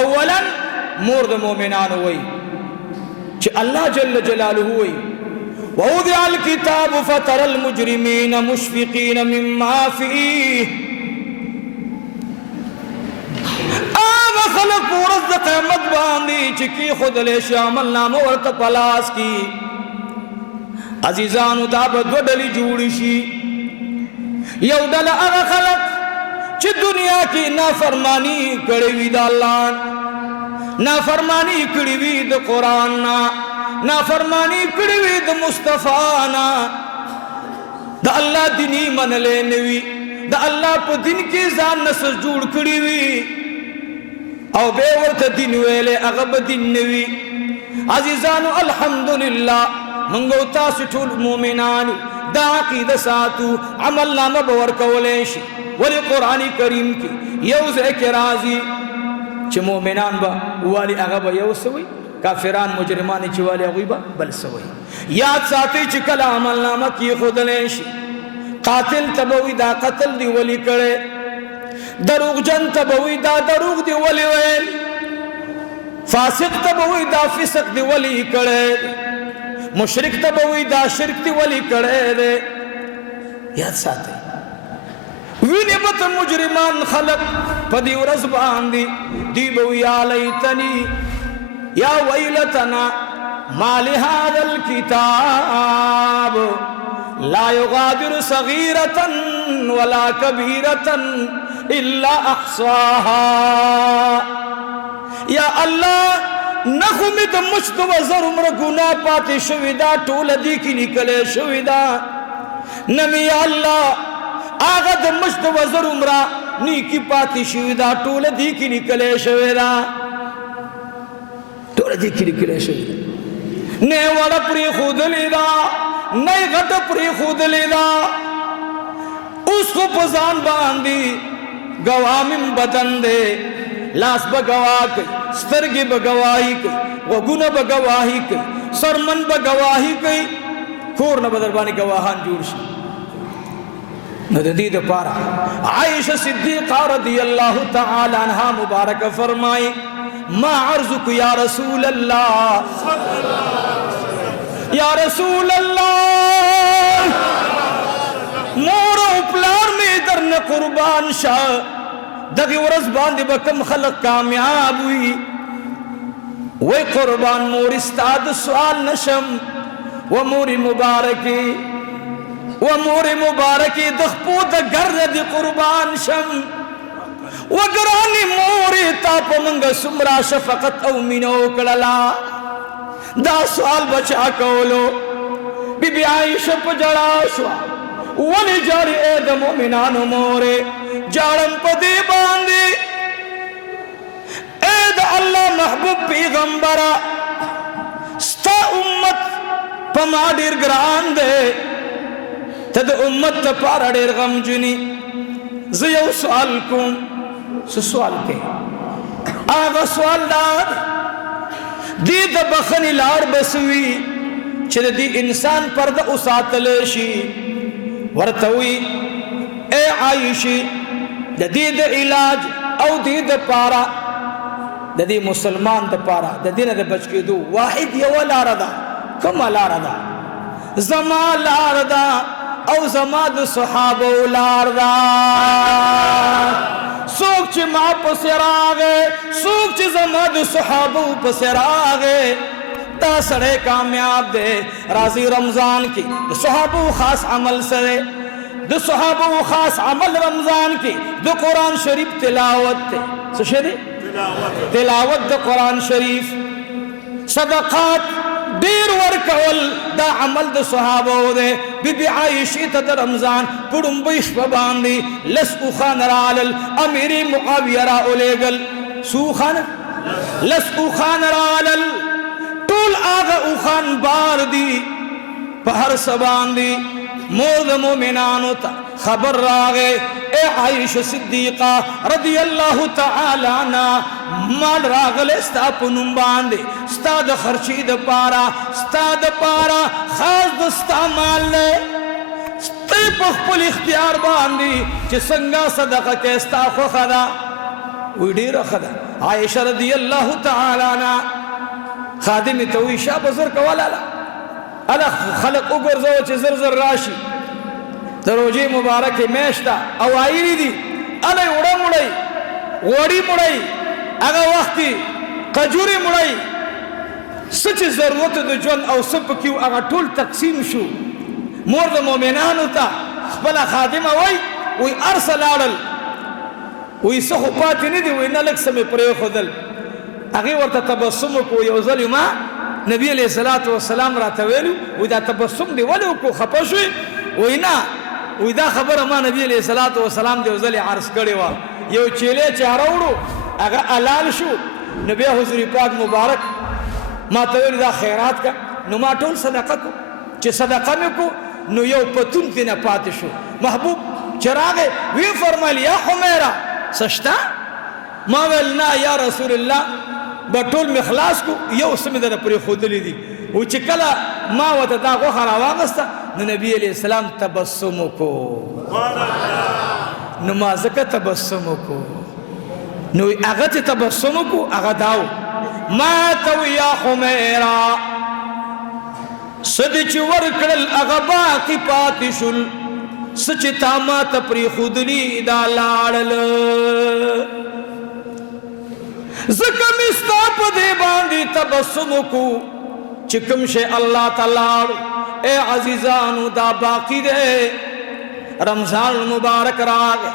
اولا مور د مؤمنانو وای چې الله جل جلاله وای ووضع الكتاب فترى المجرمين مشفقين مما فيه آغا خلق ورز د قیامت باندې چې کی خود له شامل نامه ورته پلاس کی عزیزانو دا به دو ډلې جوړ شي یو ډله هغه خلق چې دنیا کې نافرمانی کړې وي د الله نافرمانی کړې وي د قران نافرمانی کړې وي د مصطفی د الله دیني منلې نوي د الله په دین کې ځان نسر جوړ کړې وي او به ورته دین ویلې هغه به دین نوي عزیزانو الحمدلله منگو تاسو ټول مومنان دا عقیده ساتو عمل نامه باور کولای شي ولی قرآن کریم کې یو ذکر راځي چې مومنان با والی هغه به یو سوي کافران مجرمان چې والی هغه به بل سوي یاد ساتي چې کله عمل نامه کې خودلای شي قاتل تبوي دا قتل دی ولی کړي دروغجن تبوي دا دروغ دی ولی ویل فاسق تبوي دا فسق دی ولی کړي مشرک تبوی دا شرک تی ولی کڑے دے یاد ساتے وینی بت مجرمان خلق پدی ورز باندی دی بوی آلیتنی یا ویلتنا ما لهذا الكتاب لا يغادر صغیرتا ولا کبیرتا الا احصاها یا اللہ نخمی دا مشت وزر عمر گناہ پاتی شویدہ ٹول دی کی نکلے شویدہ نمی اللہ آغا دا مشت وزر عمر نیکی پاتی شویدہ ٹول دی کی نکلے شویدہ ٹول دی کی نکلے شویدہ نئے وڑا پری خود لیدہ نئے غٹ پری خود لیدہ اس کو پزان باندی گوامم بدن دے لاس بگواہ کئی سترگی بگواہی کئی وگونا بگواہی کئی سرمن بگواہی کئی کور نبدربانی گواہان جوڑ شی ندید پارا عائشہ صدیقہ رضی اللہ تعالی عنہ مبارک فرمائی ما عرضک یا رسول اللہ یا رسول اللہ مور و پلار میں درن قربان شاہ دغی ورز باندی بکم خلق کامیاب ہوئی وی قربان مور استاد سوال نشم و مور مبارکی دخپو دا گرد دی قربان شم و گرانی موری تاپ منگا سمرا شفقت او منو کڑلا دا سوال بچا کولو بی بی عائشہ پا جڑا شوا ولی جاری اید مومنانو مورے جارم پا دی باندی اید اللہ محبوب پیغمبرہ ستا امت پا ما دیر گران دے تد امت تا پارا دیر غم جنی زیو سوال کن سوال کے آغا سوال دار دی دا بخنی لار بسوی چل دی انسان پر دا اساتلشی ورتوی اے عائشی دا دی علاج او دی پارا دا دی مسلمان دا پارا دا دین دا بچکی دو واحد یو لاردا کم لاردا زما لاردا او زما دا صحابو لاردا سوک چی ما پسر آگے سوک چی زما دا صحابو پسر آگے دا سڑے کامیاب دے راضی رمضان کی دا صحابو خاص عمل سرے دا صحابو خاص عمل رمضان کی دا قرآن شریف تلاوت تے سشدی تلاوت دا قرآن شریف صدقات دیر ورکول دا عمل دا صحابو دے بی بی عائشی تا دا رمضان پڑم بیش پباندی لسکو خان رالل امیری معاویہ را الیگل سو خان لسکو خان رالل طول آغا اوخان بار دی پہر سبان دی مورد مومنانو تا خبر راغے اے عائشہ صدیقہ رضی اللہ تعالی عنہ مال راغل استا پنم باندے ستا دا خرچی دا پارا ستا دا پارا خاص دستا مال لے ستے پخپل اختیار باندی چی سنگا صدقہ کے استا خو خدا وی دیر خدا عائشہ رضی اللہ تعالی عنہ خادم ته وی شا بزر کولا الا خلق وګرځو چې زر زر راشي د روزي مبارکه میشتا او آیری دي الا وړه مړی وړي مړی هغه وخت قجوري مړی سچ ضرورت د جون او سب کیو هغه ټول تقسیم شو مور د مؤمنانو ته خپل خادمه وی ارسل اړل وی سخو پاتې نه دی وی نه لک سمې پرې خدل هغه ورته تبسم کو یو ظلما نبی علیہ الصلوۃ والسلام را تویلو وی دا تبسم دی ولو کو خپشوي وی نه وی دا خبره ما نبی علیہ الصلوۃ والسلام دی ځل عرض کړي وا یو چيله چاروړو هغه حلال شو نبی حضور پاک مبارک ما تویل دا خیرات کا نو ما ټول صدقه کو چې صدقه مې کو نو یو پتون تی نه پاتې شو محبوب چراغ وی فرمایل یا حمیرا سشتا ما ولنا یا رسول الله بټول مخلاص کو یو سمې در پرې خودلې دي او چې کله ما وته دا غوخه راواغسته نو نبی علیہ السلام تبسم کو نو ما زکه تبسم کو نو هغه تبسم کو هغه داو ما تو یا حمیرا سد چې ورکړل هغه باقی پاتې شول سچ تاما تپری خودلی دا لاړل زکه مستا په دې باندې تبسم کو چې کوم شی الله تعالی اے عزیزانو دا باقی دے رمضان مبارک راغ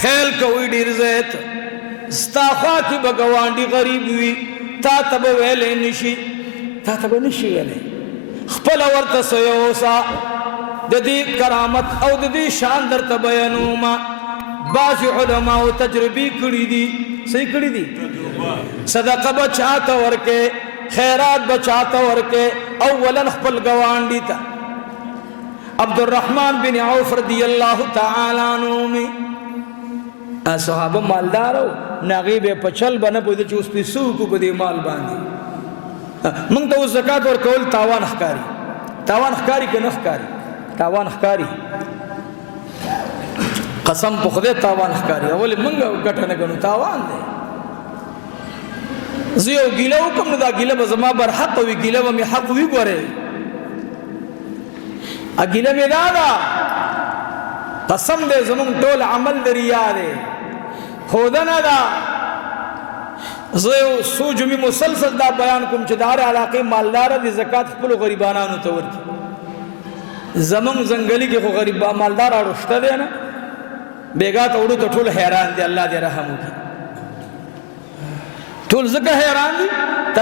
خیل کوئی ډیر زیت استاخوا کی بګوانډي غریب وی تا تب ویلې نشي تا تب نشي ویلې خپل ورته سيوسا د دې کرامت او د دې شان درته بیانوما بعض علماء تجربی کړی دي صحیح کړی دي صدقه بچاته ورکه خیرات بچاته ورکه اولا خپل گوانډی ته عبد الرحمن بن عوف رضی الله تعالی عنہ صحابه مالدارو نغیب پچل بنه په دې چوس پیسو کو په دې مال باندې موږ ته زکات ورکول تاوان ښکاری کې نه ښکاری تاوان ښکاری قسم په خدای تاوان ښکاری اول موږ ګټه نه غنو تاوان دی زیو ګیله وکم دا ګیله به زما بر حق وی ګیله به می حق وی ګوره ا ګیله می دا قسم دې زمون ټول عمل دریا دی خودنه دا زیو سوجمی مسلسل دا بیان کوم چې دار علاقه مالدار دي زکات خپل غریبانو ته ورکي زمون زنګلی کې خو غریب مالدار اړشته دی نه بیګا ته وړو ته ټول حیران دي الله دې رحم وکړي ټول زکه حیران دي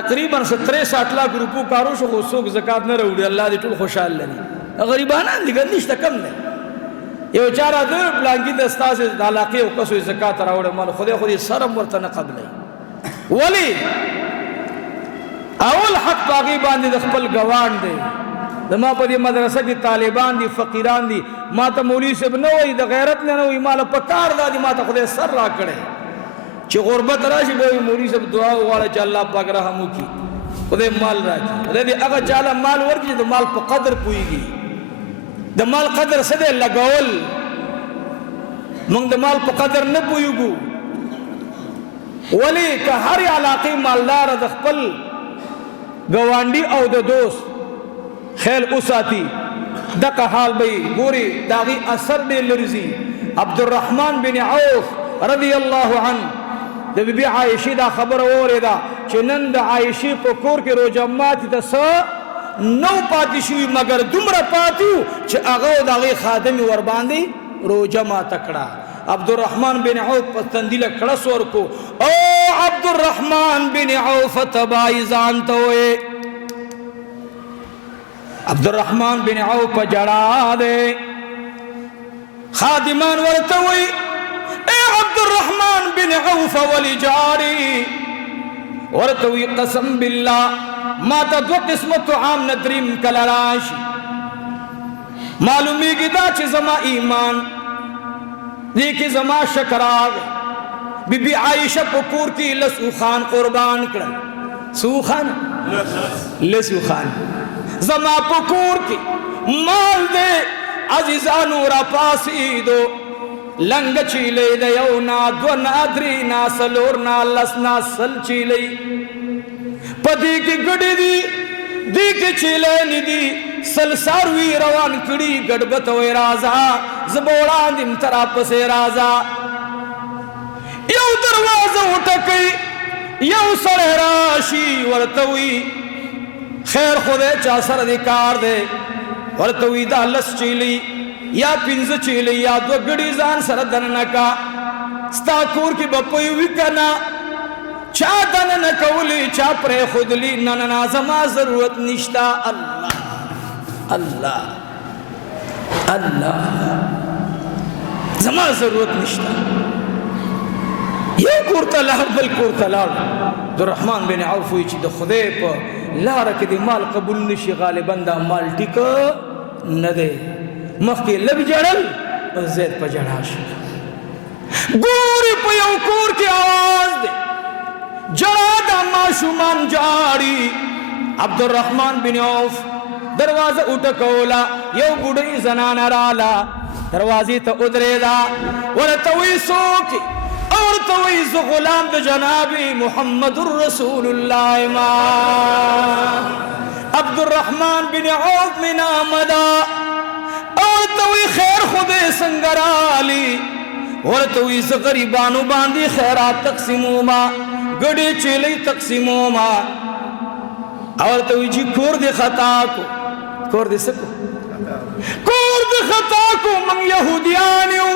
تقریبا 63 लाख روپو کارو شو خو څوک زکات نه وروړي الله دې ټول خوشاله لري غریبانان دي ګنيشته کم نه یو چاره د بلانګي د استاد د علاقه او کسو زکات راوړل مال خدای سرم ورته نه قبلې ولی اول حق باغی باندې د خپل ګوان دی دما په دې مدرسه کې طالبان دي فقیران دي ما ته مولوی صاحب نه وای د غیرت نه وای مال په کار دادی ما ته خدای سر را کړي چې غربت راشي به مولوی صاحب دعا وغواړي چې الله پاک رحم وکړي خدای مال راکړي خدای دې هغه چاله مال ورکړي د مال په قدر پويږي د مال قدر څه دی لګول موږ د مال په قدر نه پويګو ولی که هر علاقه مالدار د خپل ګوانډي او د دوست خیل اوساتی دغه حال به ګوري داغي اثر دې لرزي عبد الرحمن بن عوف رضی الله عنه د بیبي عائشه دا خبر اوریدا چې نن د عائشه په کور کې روزه مات د نو پاتې شوی مگر دومره پاتیو چې هغه دغه خادم ور باندې روزه مات کړه عبد الرحمن بن عوف په تندیله کړه سور کو او عبد الرحمن بن عوف تبای ځان ته وې عبد الرحمن بن عوف په جړا ده خادمان ورته وې اے عبد الرحمن بن عوف ولي جاري ورته وې قسم بالله ما ته دو قسم طعام ندریم کله راشي معلومیږي دا چې زما ایمان دې کې زما شکر راغی بی بی عائشہ په کور کې لسو خان قربان کړل سوخان لسو خان زما په کور کې مال دې عزیزانو را پاسیدو لنگ چیلے دا یو نا دو نا دری نا سلور نا لس نا سل چیلے پدی کی گڑی دی کی چیلے نی دی سل ساروی روان کڑی گڑبت وی رازا زبوران دیم تراپ سے رازا یو دروازہ اٹھکی یو سر راشی ورطوی خیر خودے چا سر دی کار دے ورطوی دا لس چیلی یا پینز چیلی یا دو گڑی زان سر دننکا ستا کور کی بپوی وکنا چا دننکولی چا پرے خودلی نننا زما ضرورت نشتا اللہ اللہ اللہ زما ضرورت نشتا یہ کورتا لہر بل کورتا لار در رحمان بن عوفوی چی دا خدے پا لارا کی دی مال قبول نشی غالباً دا مال ٹکا ندے مخی لب جڑل زید پا جڑاش گوری پا یو کور کی آواز دے جڑا دا معشومان جاری عبدالرحمن بن عوف دروازہ اٹھکولا یو بڑی زنان رالا دروازی تا ادرے دا ورطوی سوکی اور تویز غلام دا جنابی محمد الرسول اللہ ما عبدالرحمن بن عوف من آمدا اور توی خیر خود سنگرالی اور تویز غریبانو باندی خیرات تقسیمو ما گڑی چیلی تقسیمو ما اور توی جی کور دی خطا کو کور دی سکو کور دی خطا کو من یہودیانیو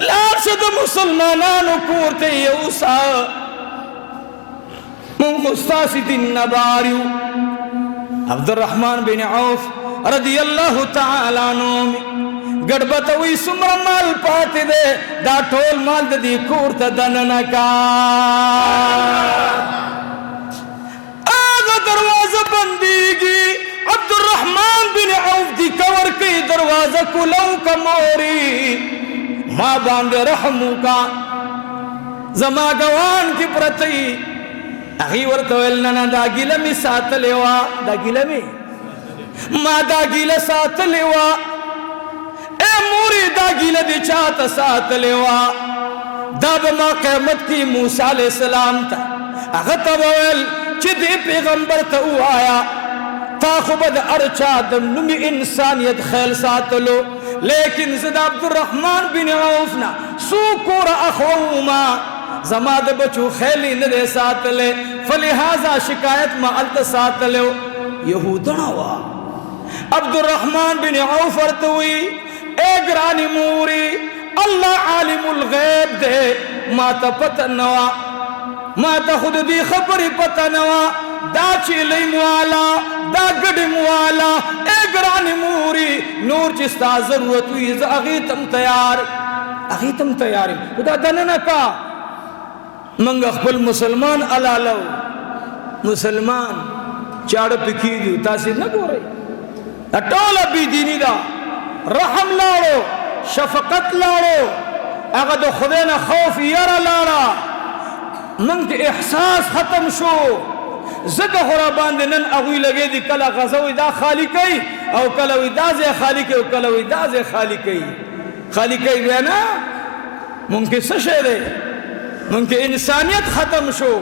لارشد مسلمانانو کورتے یوسا من خستاسی دن نباریو عبدالرحمن بن عوف رضی اللہ تعالیٰ عنہ گڑبتوی سمر مال پاتے دے دا ٹول مال دی کورتا دننکا آگا دروازہ بندیگی عبدالرحمن بن عوف دی کور کی دروازہ کلو کا موری ما باندے رحمو کا زما گوان کی پرتی اخی ورطویلنا دا گلمی سات لیوا دا گلمی ما دا گل سات لیوا اے موری دا گل دی چاہتا سات لیوا دا بما قیمت کی موسیٰ علیہ السلام تا اغتا بویل چی دی پیغمبر تا او آیا تا خوبد ارچا دم نمی انسانیت خیل ساتلو لیکن زد عبدالرحمن بن عوفنا سوکور اخوما زماد بچو خیلی ندے ساتلے فلہذا شکایت ما علت ساتلو یہودنا وا عبدالرحمن بن عوف ارتوی اے گرانی موری اللہ عالم الغیب دے ما تا پتہ نوا ما تا خود دی خبری پتہ نوا دا چیلی موالا دا گڑی موالا اے گرانی موری نور چستا ضرورت ہوئی اغیتم تیاری خدا دننکا منگ اخبر مسلمان علالو مسلمان چاڑ پکی دیو تاثیر نہ گو رہی اٹولا بی دینی دا رحم لاڑو شفقت لاڑو اگر دو خدینا خوف یرا لاڑا منگ کے احساس ختم شو زکا خورا باندے نن اغوی لگے دی کلا غزوی دا خالی کئی او کلوی دا زی خالی کئی او کلوی دا زی خالی کئی بینا ممکن سشے دے ممکن انسانیت ختم شو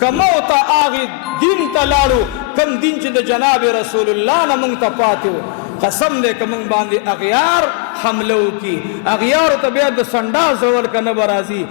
کموتا آغی دین تا لارو کم دین چی دا جناب رسول اللہ نا منگ تا پاتیو قسم دے کہ منگ باندے اغیار حملو کی اغیار تا بیاد سنڈا زور کا نبرازی